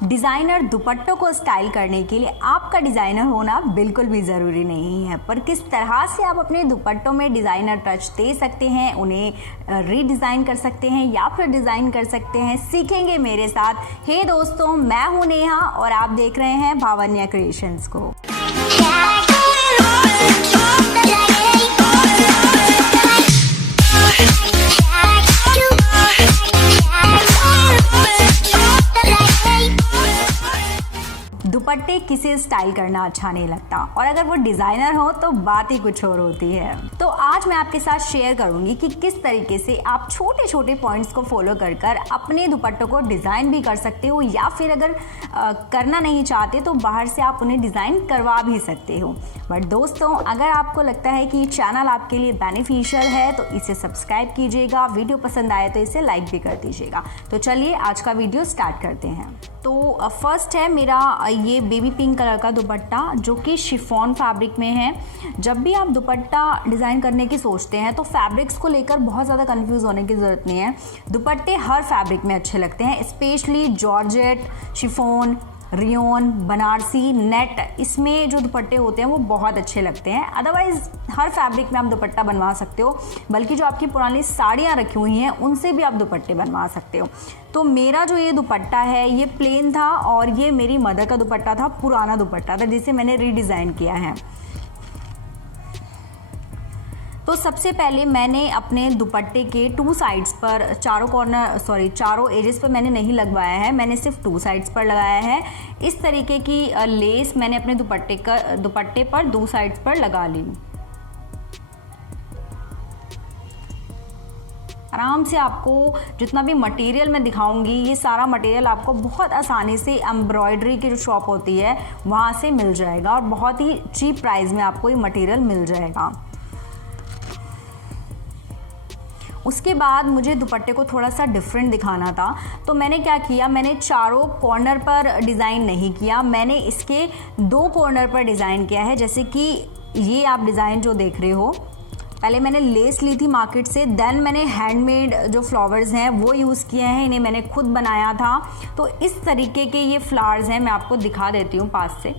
Designer दुपट्टों को style करने के लिए आपका डिज़ाइनर होना बिल्कुल भी ज़रूरी नहीं है, पर किस तरह से आप अपने दुपट्टों में डिज़ाइनर टच दे सकते हैं, उन्हें रीडिज़ाइन कर सकते हैं या फिर डिज़ाइन कर सकते हैं, सीखेंगे मेरे साथ। हे दोस्तों, मैं हूं नेहा और आप देख रहे हैं भावन्या क्रिएशंस को। दुपट्टे किसे स्टाइल करना अच्छा नहीं लगता, और अगर वो डिज़ाइनर हो तो बात ही कुछ और होती है। तो आज मैं आपके साथ शेयर करूंगी कि किस तरीके से आप छोटे छोटे पॉइंट्स को फॉलो कर अपने दुपट्टों को डिज़ाइन भी कर सकते हो, या फिर अगर करना नहीं चाहते तो बाहर से आप उन्हें डिज़ाइन करवा भी सकते हो। बट दोस्तों, अगर आपको लगता है कि चैनल आपके लिए बेनिफिशियल है तो इसे सब्सक्राइब कीजिएगा, वीडियो पसंद आए तो इसे लाइक भी कर दीजिएगा। तो चलिए आज का वीडियो स्टार्ट करते हैं। तो फर्स्ट है मेरा ये बेबी पिंक कलर का दुपट्टा, जो कि शिफॉन फैब्रिक में है। जब भी आप दुपट्टा डिज़ाइन करने की सोचते हैं तो फैब्रिक्स को लेकर बहुत ज़्यादा कंफ्यूज होने की ज़रूरत नहीं है। दुपट्टे हर फैब्रिक में अच्छे लगते हैं, specially georgette, chiffon, rayon, Banarasi, net, इसमें जो दुपट्टे होते हैं वो बहुत अच्छे लगते हैं। अदरवाइज़ हर फैब्रिक में आप दुपट्टा बनवा सकते हो, बल्कि जो आपकी पुरानी साड़ियाँ रखी हुई हैं उनसे भी आप दुपट्टे बनवा सकते हो। तो मेरा जो ये दुपट्टा है ये प्लेन था, और ये मेरी मदर का दुपट्टा था, पुराना दुपट्टा था जिसे मैंने रीडिज़ाइन किया है। तो सबसे पहले मैंने अपने दुपट्टे के टू साइड्स पर, चारों एजेस पर मैंने नहीं लगवाया है, मैंने सिर्फ टू साइड्स पर लगाया है। इस तरीके की लेस मैंने अपने दुपट्टे पर दो साइड्स पर लगा ली। आराम से आपको जितना भी मटेरियल मैं दिखाऊंगी, ये सारा मटेरियल आपको बहुत आसानी से एम्ब्रॉयडरी की जो शॉप होती है वहाँ से मिल जाएगा, और बहुत ही चीप प्राइस में आपको ये मटेरियल मिल जाएगा। उसके बाद मुझे दुपट्टे को थोड़ा सा डिफरेंट दिखाना था, तो मैंने क्या किया, मैंने चारों कॉर्नर पर डिज़ाइन नहीं किया, मैंने इसके दो कॉर्नर पर डिज़ाइन किया है। जैसे कि ये आप डिज़ाइन जो देख रहे हो, पहले मैंने लेस ली थी मार्केट से, देन मैंने हैंडमेड जो फ्लावर्स हैं वो यूज़ किए हैं, इन्हें मैंने खुद बनाया था। तो इस तरीके के ये फ्लावर्स हैं, मैं आपको दिखा देती हूँ पास से।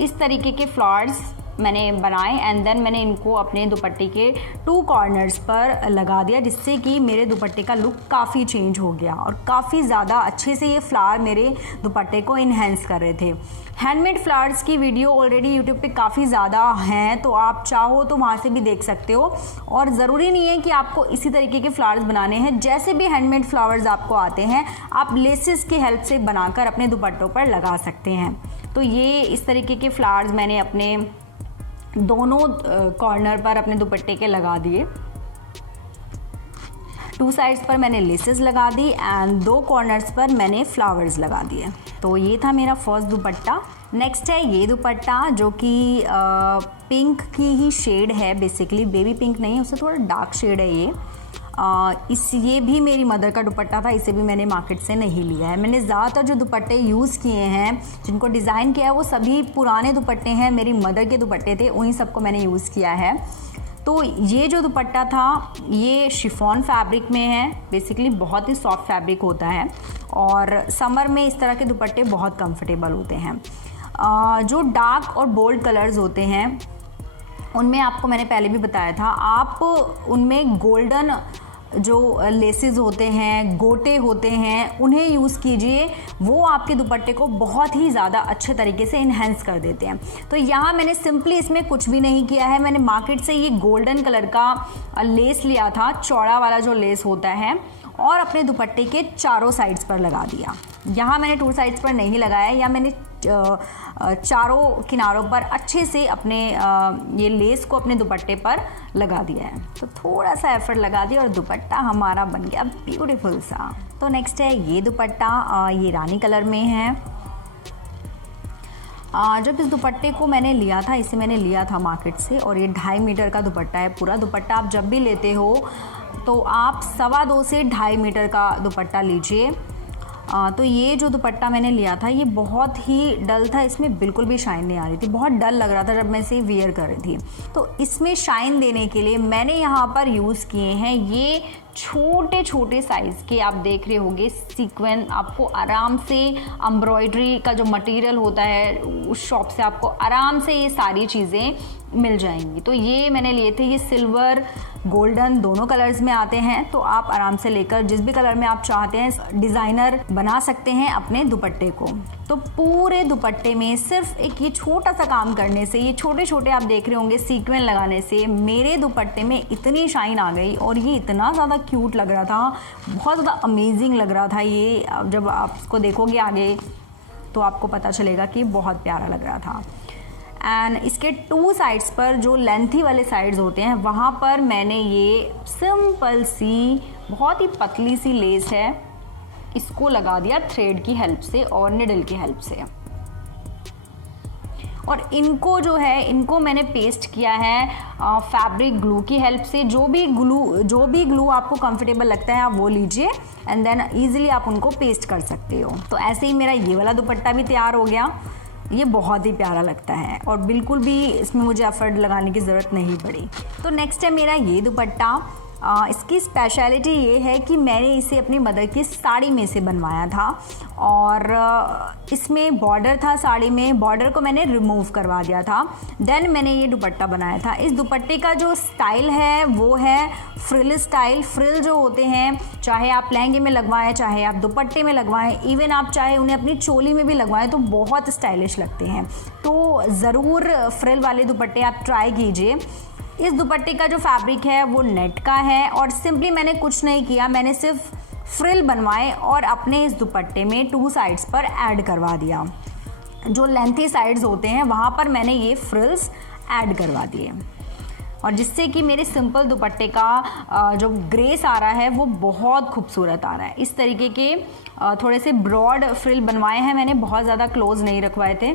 इस तरीके के फ्लावर्स मैंने बनाए, एंड देन मैंने इनको अपने दुपट्टे के टू कॉर्नर्स पर लगा दिया, जिससे कि मेरे दुपट्टे का लुक काफ़ी चेंज हो गया और काफ़ी ज़्यादा अच्छे से ये फ्लावर मेरे दुपट्टे को इन्हेंस कर रहे थे। हैंडमेड फ्लावर्स की वीडियो ऑलरेडी यूट्यूब पे काफ़ी ज़्यादा हैं, तो आप चाहो तो वहाँ से भी देख सकते हो, और ज़रूरी नहीं है कि आपको इसी तरीके के फ्लावर्स बनाने हैं। जैसे भी हैंडमेड फ्लावर्स आपको आते हैं, आप लेसेस की हेल्प से बनाकर अपने दुपट्टों पर लगा सकते हैं। तो ये इस तरीके के फ्लावर्स मैंने अपने दोनों कॉर्नर पर अपने दुपट्टे के लगा दिए। टू साइड्स पर मैंने लेसेस लगा दी एंड दो कॉर्नर्स पर मैंने फ्लावर्स लगा दिए। तो ये था मेरा फर्स्ट दुपट्टा। नेक्स्ट है ये दुपट्टा, जो कि पिंक की ही शेड है, बेसिकली बेबी पिंक नहीं, उससे थोड़ा डार्क शेड है ये। ये भी मेरी मदर का दुपट्टा था, इसे भी मैंने मार्केट से नहीं लिया है। मैंने ज़्यादातर जो दुपट्टे यूज़ किए हैं, जिनको डिज़ाइन किया है, वो सभी पुराने दुपट्टे हैं, मेरी मदर के दुपट्टे थे, उन्हीं सबको मैंने यूज़ किया है। तो ये जो दुपट्टा था ये शिफॉन फैब्रिक में है, बेसिकली बहुत ही सॉफ्ट फैब्रिक होता है, और समर में इस तरह के दुपट्टे बहुत कंफर्टेबल होते हैं। जो डार्क और बोल्ड कलर्स होते हैं उनमें आपको मैंने पहले भी बताया था, आप उनमें गोल्डन जो लेसेस होते हैं, गोटे होते हैं, उन्हें यूज़ कीजिए, वो आपके दुपट्टे को बहुत ही ज़्यादा अच्छे तरीके से इन्हेंस कर देते हैं। तो यहाँ मैंने सिंपली इसमें कुछ भी नहीं किया है, मैंने मार्केट से ये गोल्डन कलर का लेस लिया था, चौड़ा वाला जो लेस होता है, और अपने दुपट्टे के चारों साइड्स पर लगा दिया। यहाँ मैंने टू साइड्स पर नहीं लगाया, या मैंने चारों किनारों पर अच्छे से अपने ये लेस को अपने दुपट्टे पर लगा दिया है। तो थोड़ा सा एफर्ट लगा दिया और दुपट्टा हमारा बन गया ब्यूटीफुल सा। तो नेक्स्ट है ये दुपट्टा, ये रानी कलर में है। जब इस दुपट्टे को मैंने लिया था, इसे मैंने लिया था मार्केट से, और ये 2.5 मीटर का दुपट्टा है पूरा। दुपट्टा आप जब भी लेते हो तो आप 2.25 से 2.5 मीटर का दुपट्टा लीजिए। तो ये जो दुपट्टा मैंने लिया था ये बहुत ही डल था, इसमें बिल्कुल भी शाइन नहीं आ रही थी, बहुत डल लग रहा था जब मैं इसे वियर कर रही थी। तो इसमें शाइन देने के लिए मैंने यहाँ पर यूज़ किए हैं ये छोटे छोटे साइज़ के, आप देख रहे होंगे सीक्वेंस, आपको आराम से एम्ब्रॉयडरी का जो मटेरियल होता है उस शॉप से आपको आराम से ये सारी चीज़ें मिल जाएंगी। तो ये मैंने लिए थे, ये सिल्वर गोल्डन दोनों कलर्स में आते हैं, तो आप आराम से लेकर जिस भी कलर में आप चाहते हैं डिज़ाइनर बना सकते हैं अपने दुपट्टे को। तो पूरे दुपट्टे में सिर्फ एक ये छोटा सा काम करने से, ये छोटे छोटे आप देख रहे होंगे सीक्वेंस लगाने से मेरे दुपट्टे में इतनी शाइन आ गई और ये इतना ज़्यादा क्यूट लग रहा था, बहुत ज़्यादा अमेजिंग लग रहा था। ये जब आप इसको देखोगे आगे तो आपको पता चलेगा कि बहुत प्यारा लग रहा था। एंड इसके 2 साइड्स पर जो लेंथी वाले साइड्स होते हैं वहाँ पर मैंने ये सिंपल सी बहुत ही पतली सी लेस है, इसको लगा दिया थ्रेड की हेल्प से और निडल की हेल्प से। और इनको जो है इनको मैंने पेस्ट किया है फैब्रिक ग्लू की हेल्प से। जो भी ग्लू आपको कंफर्टेबल लगता है आप वो लीजिए एंड देन ईजिली आप उनको पेस्ट कर सकते हो। तो ऐसे ही मेरा ये वाला दुपट्टा भी तैयार हो गया। ये बहुत ही प्यारा लगता है और बिल्कुल भी इसमें मुझे एफर्ट लगाने की ज़रूरत नहीं पड़ी। तो नेक्स्ट है मेरा ये दुपट्टा। इसकी स्पेशलिटी ये है कि मैंने इसे अपनी मदर की साड़ी में से बनवाया था और इसमें बॉर्डर था, साड़ी में बॉर्डर को मैंने रिमूव करवा दिया था, देन मैंने ये दुपट्टा बनाया था। इस दुपट्टे का जो स्टाइल है वो है फ्रिल स्टाइल। फ्रिल जो होते हैं चाहे आप लहंगे में लगवाएं, चाहे आप दुपट्टे में लगवाएं, इवन आप चाहे उन्हें अपनी चोली में भी लगवाएं तो बहुत स्टाइलिश लगते हैं। तो ज़रूर फ्रिल वाले दुपट्टे आप ट्राई कीजिए। इस दुपट्टे का जो फैब्रिक है वो नेट का है और सिंपली मैंने कुछ नहीं किया, मैंने सिर्फ फ्रिल बनवाए और अपने इस दुपट्टे में 2 साइड्स पर ऐड करवा दिया। जो लेंथी साइड्स होते हैं वहाँ पर मैंने ये फ्रिल्स ऐड करवा दिए और जिससे कि मेरे सिंपल दुपट्टे का जो ग्रेस आ रहा है वो बहुत खूबसूरत आ रहा है। इस तरीके के थोड़े से ब्रॉड फ्रिल बनवाए हैं मैंने, बहुत ज़्यादा क्लोज नहीं रखवाए थे।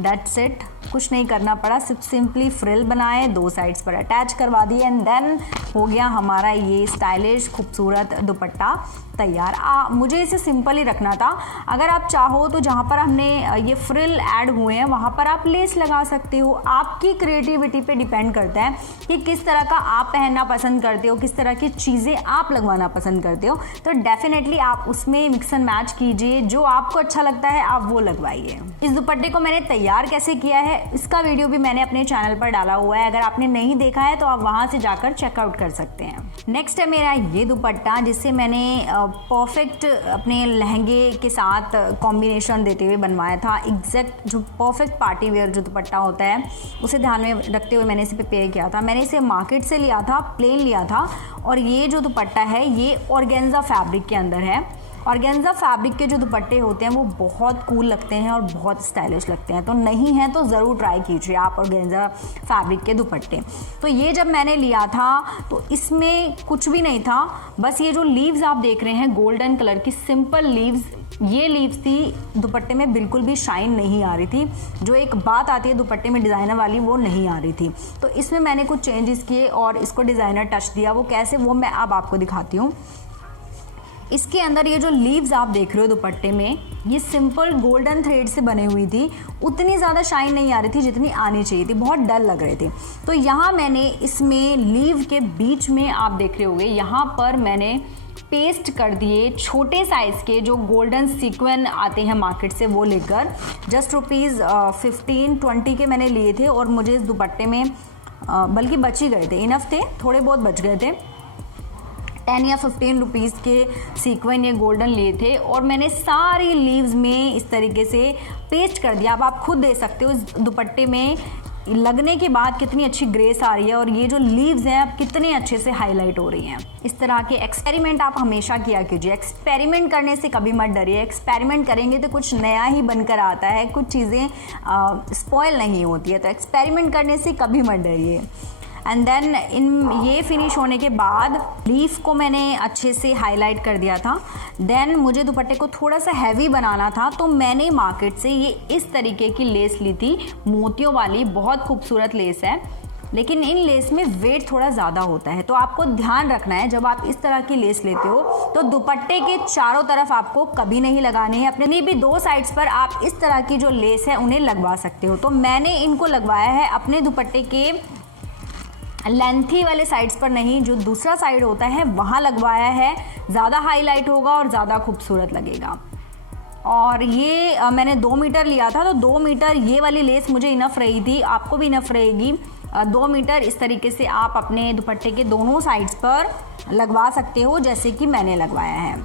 दैट्स इट, कुछ नहीं करना पड़ा, सिर्फ सिंपली फ्रिल बनाए, 2 साइड्स पर अटैच करवा दिए एंड देन हो गया हमारा ये स्टाइलिश खूबसूरत दुपट्टा तैयार। मुझे इसे सिंपल ही रखना था। अगर आप चाहो तो जहाँ पर हमने ये फ्रिल ऐड हुए हैं वहाँ पर आप लेस लगा सकते हो। आपकी क्रिएटिविटी पे डिपेंड करता है कि किस तरह का आप पहनना पसंद करते हो, किस तरह की चीज़ें आप लगवाना पसंद करते हो। तो डेफिनेटली आप उसमें मिक्स एंड मैच कीजिए, जो आपको अच्छा लगता है आप वो लगवाइए। इस दुपट्टे को मैंने तैयार कैसे किया है इसका वीडियो भी मैंने अपने चैनल पर डाला हुआ है, अगर आपने नहीं देखा है तो आप वहाँ से जाकर चेकआउट कर सकते हैं। नेक्स्ट है मेरा ये दुपट्टा, जिससे मैंने परफेक्ट अपने लहंगे के साथ कॉम्बिनेशन देते हुए बनवाया था। एग्जैक्ट जो परफेक्ट पार्टी वेयर जो दुपट्टा होता है उसे ध्यान में रखते हुए मैंने इसे प्रिपेयर किया था। मैंने इसे मार्केट से लिया था, प्लेन लिया था और ये जो दुपट्टा है ये ऑर्गेन्जा फैब्रिक के अंदर है। ऑर्गेन्जा फैब्रिक के जो दुपट्टे होते हैं वो बहुत कूल लगते हैं और बहुत स्टाइलिश लगते हैं, तो नहीं है तो ज़रूर ट्राई कीजिए आप ऑर्गेन्जा फैब्रिक के दुपट्टे। तो ये जब मैंने लिया था तो इसमें कुछ भी नहीं था, बस ये जो लीव्स आप देख रहे हैं गोल्डन कलर की सिंपल लीव्स, ये लीव्स थी। दुपट्टे में बिल्कुल भी शाइन नहीं आ रही थी, जो एक बात आती है दुपट्टे में डिज़ाइनर वाली वो नहीं आ रही थी। तो इसमें मैंने कुछ चेंजेस किए और इसको डिज़ाइनर टच दिया। वो कैसे, वो मैं अब आपको दिखाती हूँ। इसके अंदर ये जो लीव्स आप देख रहे हो दुपट्टे में, ये सिंपल गोल्डन थ्रेड से बनी हुई थी, उतनी ज़्यादा शाइन नहीं आ रही थी जितनी आनी चाहिए थी, बहुत डल लग रहे थे। तो यहाँ मैंने इसमें लीव के बीच में आप देख रहे होंगे यहाँ पर मैंने पेस्ट कर दिए छोटे साइज़ के जो गोल्डन सीक्वेंस आते हैं मार्केट से, वो लेकर जस्ट ₹15-20 के मैंने लिए थे और मुझे इस दुपट्टे में बल्कि बच ही गए थे, इनफ थे, थोड़े बहुत बच गए थे। 10 या 15 रुपीज़ के सीक्वेंस ये गोल्डन लिए थे और मैंने सारी लीव्स में इस तरीके से पेस्ट कर दिया। अब आप खुद दे सकते हो इस दुपट्टे में लगने के बाद कितनी अच्छी ग्रेस आ रही है और ये जो लीव्स हैं अब कितने अच्छे से हाईलाइट हो रही हैं। इस तरह के एक्सपेरिमेंट आप हमेशा किया कीजिए। एक्सपेरिमेंट करने से कभी मत डरिए, एक्सपेरिमेंट करेंगे तो कुछ नया ही बनकर आता है, कुछ चीज़ें स्पॉइल नहीं होती है। तो एक्सपेरिमेंट करने से कभी मत डरिए। एंड देन ये फिनिश होने के बाद लीफ को मैंने अच्छे से हाईलाइट कर दिया था। देन मुझे दुपट्टे को थोड़ा सा हैवी बनाना था तो मैंने मार्केट से ये इस तरीके की लेस ली थी, मोतियों वाली, बहुत खूबसूरत लेस है। लेकिन इन लेस में वेट थोड़ा ज़्यादा होता है, तो आपको ध्यान रखना है जब आप इस तरह की लेस लेते हो तो दुपट्टे के चारों तरफ आपको कभी नहीं लगानी है। अपने भी 2 साइड्स पर आप इस तरह की जो लेस है उन्हें लगवा सकते हो। तो मैंने इनको लगवाया है अपने दुपट्टे के लेंथी वाले साइड्स पर नहीं, जो दूसरा साइड होता है वहाँ लगवाया है। ज़्यादा हाईलाइट होगा और ज़्यादा खूबसूरत लगेगा। और ये मैंने 2 मीटर लिया था, तो 2 मीटर ये वाली लेस मुझे इनफ रही थी, आपको भी इनफ रहेगी। 2 मीटर इस तरीके से आप अपने दुपट्टे के दोनों साइड्स पर लगवा सकते हो, जैसे कि मैंने लगवाया है।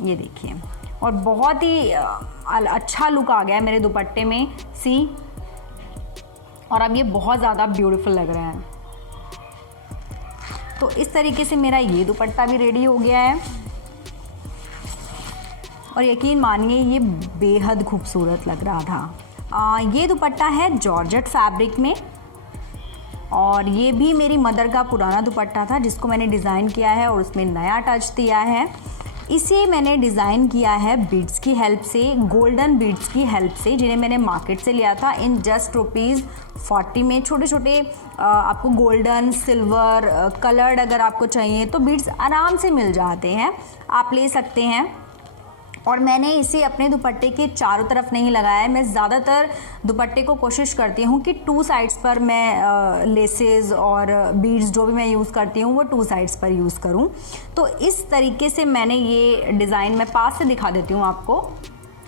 ये देखिए, और बहुत ही अच्छा लुक आ गया है मेरे दुपट्टे में, सी। और अब ये बहुत ज़्यादा ब्यूटीफुल लग रहा है। तो इस तरीके से मेरा ये दुपट्टा भी रेडी हो गया है और यकीन मानिए ये बेहद खूबसूरत लग रहा था। ये दुपट्टा है जॉर्जेट फैब्रिक में और ये भी मेरी मदर का पुराना दुपट्टा था जिसको मैंने डिज़ाइन किया है और उसमें नया टच दिया है। इसे मैंने डिज़ाइन किया है बीड्स की हेल्प से, गोल्डन बीड्स की हेल्प से, जिन्हें मैंने मार्केट से लिया था इन जस्ट ₹40 में। छोटे छोटे आपको गोल्डन, सिल्वर, कलर्ड अगर आपको चाहिए तो बीड्स आराम से मिल जाते हैं, आप ले सकते हैं। और मैंने इसे अपने दुपट्टे के चारों तरफ नहीं लगाया है। मैं ज़्यादातर दुपट्टे को कोशिश करती हूँ कि 2 साइड्स पर मैं लेसेस और बीड्स जो भी मैं यूज़ करती हूँ वो 2 साइड्स पर यूज़ करूँ। तो इस तरीके से मैंने ये डिज़ाइन, मैं पास से दिखा देती हूँ आपको।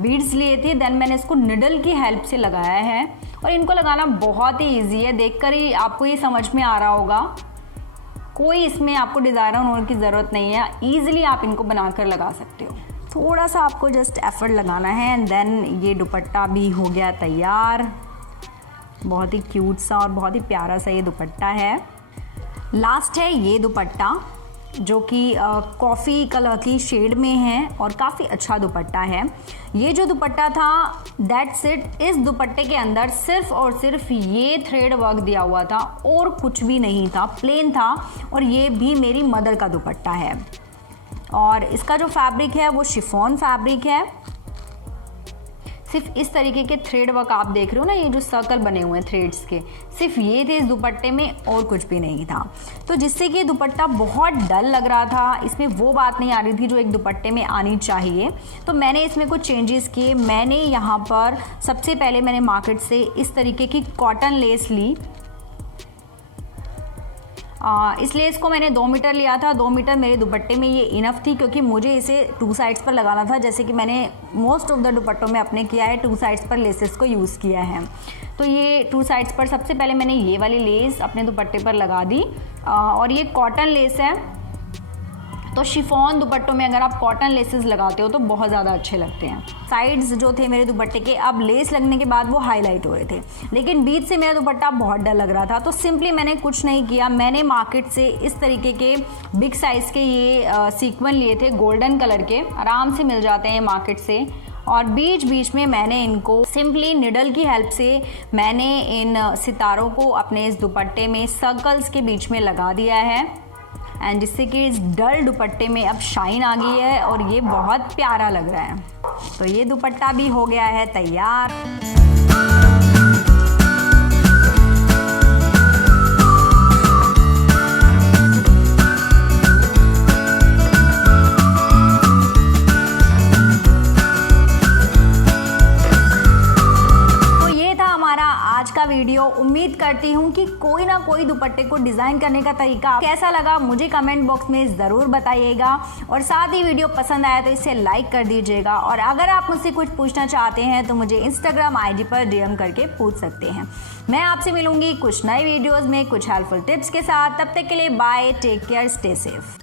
बीड्स लिए थे, देन मैंने इसको निडल की हेल्प से लगाया है और इनको लगाना बहुत ही ईजी है। देखकर ही आपको ये समझ में आ रहा होगा, कोई इसमें आपको डिज़ाइनर होने की ज़रूरत नहीं है, ईजिली आप इनको बनाकर लगा सकते हो। थोड़ा सा आपको जस्ट एफर्ट लगाना है एंड देन ये दुपट्टा भी हो गया तैयार। बहुत ही क्यूट सा और बहुत ही प्यारा सा ये दुपट्टा है। लास्ट है ये दुपट्टा जो कि कॉफ़ी कलर की शेड में है और काफ़ी अच्छा दुपट्टा है। ये जो दुपट्टा था दैट्स इट, इस दुपट्टे के अंदर सिर्फ और सिर्फ ये थ्रेड वर्क दिया हुआ था और कुछ भी नहीं था, प्लेन था। और ये भी मेरी मदर का दुपट्टा है और इसका जो फैब्रिक है वो शिफॉन फैब्रिक है। सिर्फ इस तरीके के थ्रेड वर्क आप देख रहे हो ना, ये जो सर्कल बने हुए हैं थ्रेड्स के, सिर्फ ये थे इस दुपट्टे में और कुछ भी नहीं था। तो जिससे कि ये दुपट्टा बहुत डल लग रहा था, इसमें वो बात नहीं आ रही थी जो एक दुपट्टे में आनी चाहिए। तो मैंने इसमें कुछ चेंजेस किए। मैंने यहाँ पर सबसे पहले मैंने मार्केट से इस तरीके की कॉटन लेस ली। इस लेस को मैंने 2 मीटर लिया था। 2 मीटर मेरे दुपट्टे में ये इनफ थी क्योंकि मुझे इसे 2 साइड्स पर लगाना था, जैसे कि मैंने मोस्ट ऑफ द दुपट्टों में अपने किया है, 2 साइड्स पर लेसेस को यूज़ किया है। तो ये 2 साइड्स पर सबसे पहले मैंने ये वाली लेस अपने दुपट्टे पर लगा दी और ये कॉटन लेस है। तो शिफॉन दुपट्टों में अगर आप कॉटन लेसेस लगाते हो तो बहुत ज़्यादा अच्छे लगते हैं। साइड्स जो थे मेरे दुपट्टे के अब लेस लगने के बाद वो हाईलाइट हो रहे थे, लेकिन बीच से मेरा दुपट्टा बहुत डर लग रहा था। तो सिंपली मैंने कुछ नहीं किया, मैंने मार्केट से इस तरीके के बिग साइज़ के ये सीक्वेंस लिए थे, गोल्डन कलर के, आराम से मिल जाते हैं मार्केट से। और बीच बीच में मैंने इनको सिंपली निडल की हेल्प से मैंने इन सितारों को अपने इस दुपट्टे में सर्कल्स के बीच में लगा दिया है एंड जिससे कि इस डल दुपट्टे में अब शाइन आ गई है और ये बहुत प्यारा लग रहा है। तो ये दुपट्टा भी हो गया है तैयार। वीडियो उम्मीद करती हूँ कि कोई ना कोई दुपट्टे को डिज़ाइन करने का तरीका कैसा लगा मुझे कमेंट बॉक्स में ज़रूर बताइएगा। और साथ ही वीडियो पसंद आया तो इसे लाइक कर दीजिएगा। और अगर आप मुझसे कुछ पूछना चाहते हैं तो मुझे इंस्टाग्राम आईडी पर डीएम करके पूछ सकते हैं। मैं आपसे मिलूंगी कुछ नए वीडियोज़ में कुछ हेल्पफुल टिप्स के साथ। तब तक के लिए bye, take care, stay safe.